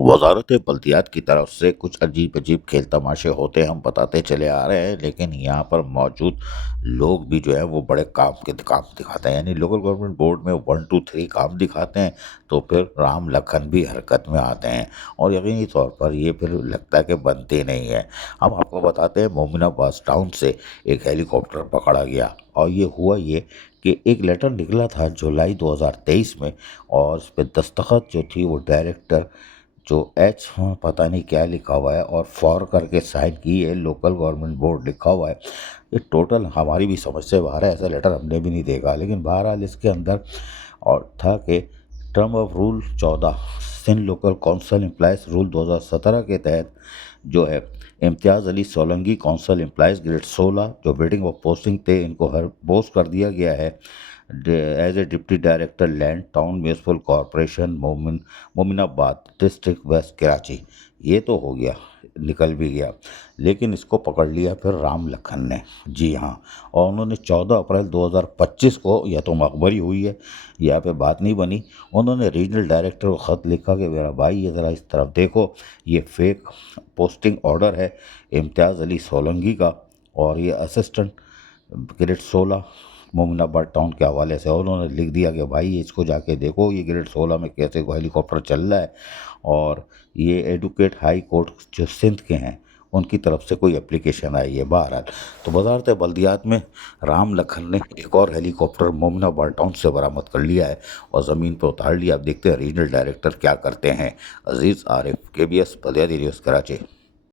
وزارت بلدیات کی طرف سے کچھ عجیب عجیب کھیل تماشے ہوتے ہم بتاتے چلے آ رہے ہیں، لیکن یہاں پر موجود لوگ بھی جو ہے وہ بڑے کام دکھاتے ہیں، یعنی لوکل گورنمنٹ بورڈ میں 1 2 3 کام دکھاتے ہیں تو پھر رام لکھن بھی حرکت میں آتے ہیں، اور یقینی طور پر یہ پھر لگتا ہے کہ بنتے نہیں ہے۔ ہم آپ کو بتاتے ہیں مومن آباد ٹاؤن سے ایک ہیلی کاپٹر پکڑا گیا، اور یہ ہوا یہ کہ ایک لیٹر نکلا تھا جولائی 2023 میں، اور اس پہ دستخط جو تھی وہ ڈائریکٹر جو ایچ پتہ نہیں کیا لکھا ہوا ہے، اور فور کر کے سائن کی ہے، لوکل گورنمنٹ بورڈ لکھا ہوا ہے۔ یہ ٹوٹل ہماری بھی سمجھ سے باہر ہے، ایسا لیٹر ہم نے بھی نہیں دیکھا، لیکن بہرحال اس کے اندر اور تھا کہ term of rule 14 Sindh local council employees rule 2017 کے تحت جو ہے Imtiaz Ali Solangi council employees grade 16 جو ویٹنگ آف پوسٹنگ تھے، ان کو ہر پوسٹ کر دیا گیا ہے as a deputy director land town municipal corporation Mominabad district waste Karachi. یہ تو ہو گیا، نکل بھی گیا، لیکن اس کو پکڑ لیا پھر رام لکھن نے، جی ہاں، اور انہوں نے 14 اپریل 2025 کو، یا تو مخبری ہوئی ہے یا پہ بات نہیں بنی، انہوں نے ریجنل ڈائریکٹر کو خط لکھا کہ میرا بھائی یہ ذرا اس طرف دیکھو، یہ فیک پوسٹنگ آرڈر ہے امتیاز علی سولنگی کا، اور یہ اسسٹنٹ گریڈ 16 مومن آباد ٹاؤن کے حوالے سے، اور انہوں نے لکھ دیا کہ بھائی اس کو جا کے دیکھو یہ گریڈ 16 میں کیسے ہیلی کاپٹر چل رہا ہے، اور یہ ایڈوکیٹ ہائی کورٹ جو سندھ کے ہیں ان کی طرف سے کوئی اپلیکیشن آئی ہے۔ بہرحال تو وزارت بلدیات میں رام لکھن نے ایک اور ہیلی کاپٹر مومن آباد ٹاؤن سے برآمد کر لیا ہے اور زمین پہ اتار لیا۔ اب دیکھتے ہیں ریجنل ڈائریکٹر کیا کرتے ہیں۔ عزیز عارف، KBS بلدیاتی نیوز، کراچی۔